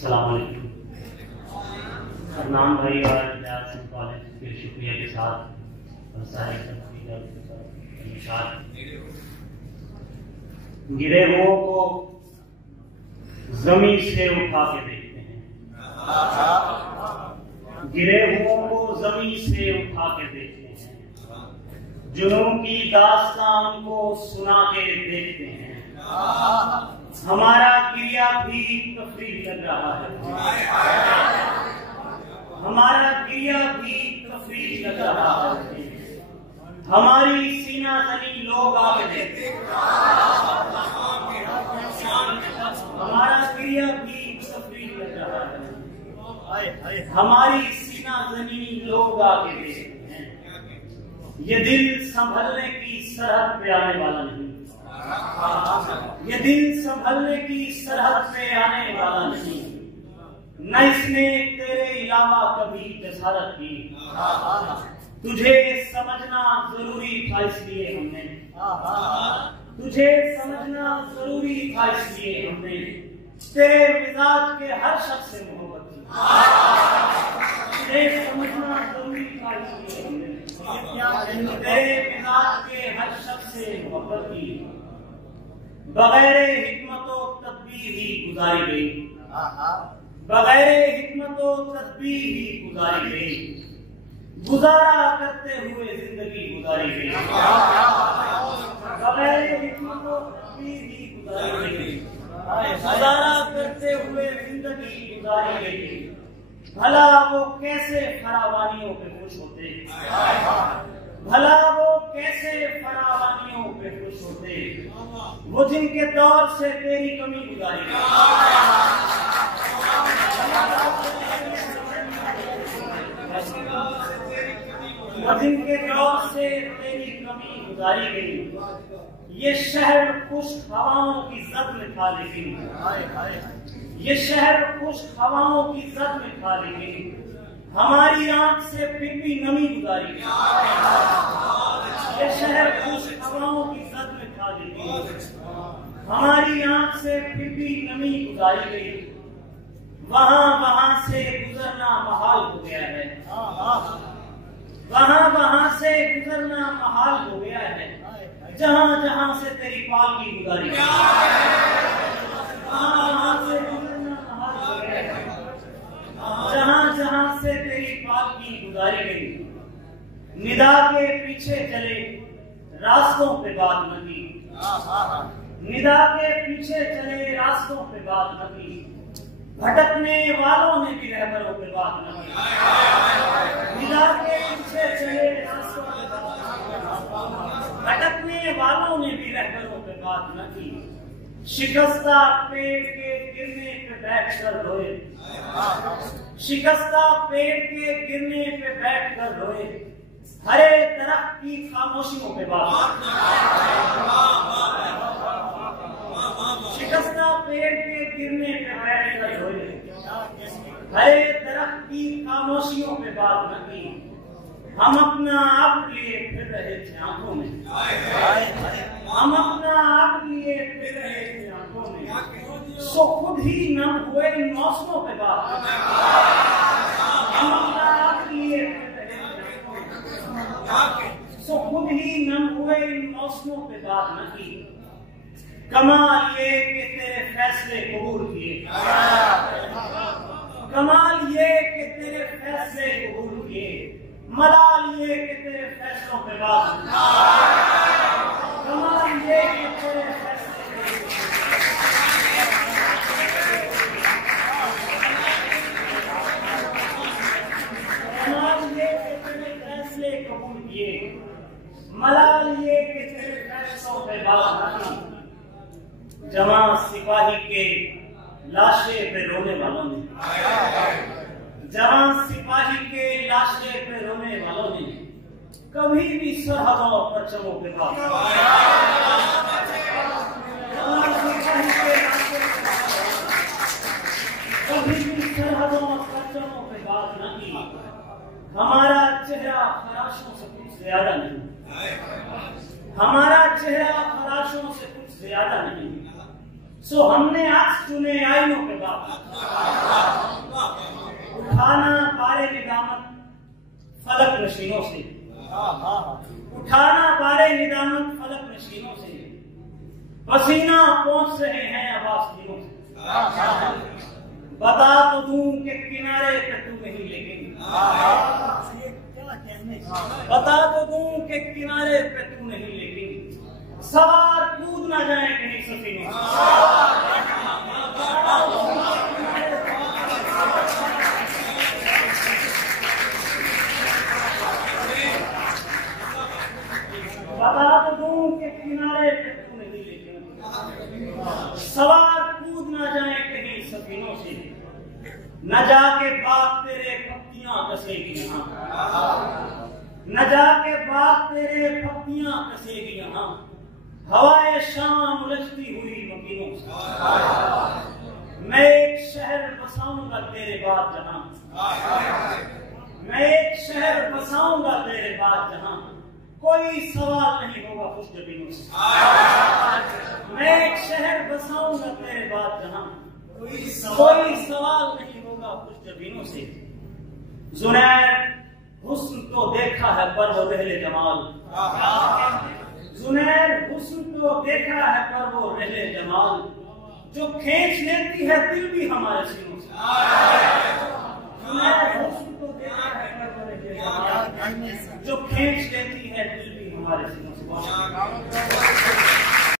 अस्सलाम वालेकुम। नाम भाई और सिंह कॉलेज के शुक्रिया के साथ गिरे हुओं को जमीन से उठा के देखते हैं, गिरे हुओं को जमीन से उठा के देखते हैं, जुनून की दास्तान को सुना के देखते हैं। हमारा क्रिया भी तफरीह लग रहा है, हमारा क्रिया भी तफरीह लग रहा है। हमारी सीना तनी लोग आके देखते, हमारा क्रिया भी तफरीह लग रहा है। हमारी सीना तनी लोग आके देखते हैं। ये दिल संभलने की सरहद पे आने वाला नहीं, ये दिल संभलने की सरहद पे आने वाला नहीं। न इसने तेरे अलावा कभी जसारत की, तुझे समझना जरूरी था इसलिए हमने, तुझे समझना जरूरी था इसलिए हमने तेरे मिजाज के हर शख्स से मोहब्बत की, तुझे समझना जरूरी था इसलिए हमने तेरे मिजाज के हर शख्स से मोहब्बत की। बगैर हिकमत व तदबीर ही गुजारी गई, बगैर हिकमत व तदबीर ही गुजारी गई। गुजारा करते हुए जिंदगी गुजारी गई, बगैर हिकमत व तदबीर ही गुजारी गई। गुजारा करते हुए जिंदगी गुजारी गई। भला वो कैसे फरावानियों पे खुश होते, भला वो कैसे फरावानियों पे खुश होते, वो जिनके दौर से तेरी कमी गुजारी गई, वो जिनके दौर से तेरी कमी गुजारी गई। ये शहर खुश्क हवाओं की जद में था लेकिन, ये शहर खुश्क हवाओं की जद में था लेकिन हमारी आंख से फिर भी नमी गुजारी गई। ये शहर खुश्क हवाओं की जद में था लेकिन हमारी आंख से फिर भी नमी गुजारी गई। वहां वहां से गुजरना महाल हो गया है, वहां वहां से गुजरना महाल हो गया है। जहां जहां से तेरी पालकी गुजारी गई, वहां वहां से गुजरना महाल हो गया है। जहां जहां से तेरी पालकी गुजारी गई। निदा के पीछे चले रास्तों पे बात न की, निदा के पीछे चले रास्तों पे बात न की। भटकने वालों ने भी रहबरों पे बात न की, निदा के पीछे चले रास्तों पे बात, भटकने वालों ने भी रहबरों पे बात न की। शिकस्ता पेड़ के गिरने पे बैठ कर रोए, शिकस्ता पेड़ के गिरने पे बैठ कर रोए। हरे दरख्त की खामोशियों पे बात, शिकस्ता पेड़ के गिरने पे बैठ कर रोए। हरे दरख्त की खामोशियों पे बात न की। हम अपना आप लिए फिर रहे थे आंखों में, हम अपना आप लिए फिर रहे थे आंखों में। सो खुद ही नम हुए इन मौसमों पे बात, हम अपना आप लिए फिर रहे थे आंखों में। सो खुद ही नम हुए इन मौसमों पे बात न की। कमाल ये कि तेरे फैसले कबूल किए, कमाल ये कि तेरे फैसले कबूल किए। मलाल ये कि तेरे फैसलों पे बात, कमाल ये कि तेरे फैसले, कमाल ये कि तेरे फैसले कबूल किए। मलाल ये कि तेरे फैसलों पे बात नहीं। जवान सिपाही के लाशे पे रोने वालों ने, जवान सिपाही के लाशे पे रोने वालों ने कभी भी सरहदों और परचमों पे बात, जवान सिपाही के लाशे पे कभी भी सरहदों और परचमों पे बात न की। हमारा चेहरा खराशों से कुछ ज्यादा नहीं, हमारा चेहरा खराशों से कुछ ज्यादा नहीं। सो हमने आज चुने आइनों के बाद उठाना बारे निदामत फलक नशीनों से, उठाना बारे निदामत फलक नशीनों से, पसीना पहुंच रहे हैं अब आस्तीनों से। बता तो दूं कि किनारे पे तू नहीं लेकिन, बता तो दूं कि किनारे पे तू नहीं लेकिन, सवार कूद ना जाए कहीं सफीनों से। बता तो दूं कि किनारे पे तू नहीं लेकिन, सवार कूद ना जाए कहीं सफीनों से, न जाके बात तेरे पत्तियां कसेगी यहाँ, न जाके बात तेरे पत्तियां कसेगी यहाँ, हवाए शाम उलझती हुई मकीनों से। मैं एक शहर बसाऊंगा तेरे बाद जहां, मैं एक शहर बसाऊंगा तेरे बाद जहां, कोई सवाल नहीं होगा खुश जबीनों से। मैं एक शहर बसाऊंगा तेरे बाद जहां, कोई सवाल नहीं होगा खुश जबीनों से। जुनैर हुस्न तो देखा है पर वो रहले जमाल, जुनैर हुस्न तो देखा है पर वो रहले जमाल, जो खींच लेती है दिल भी हमारे सीनों से। जुनैर हुस्न तो देखा है पर वो रहले जमाल, जो खींच लेती है दिल भी हमारे सीनों से।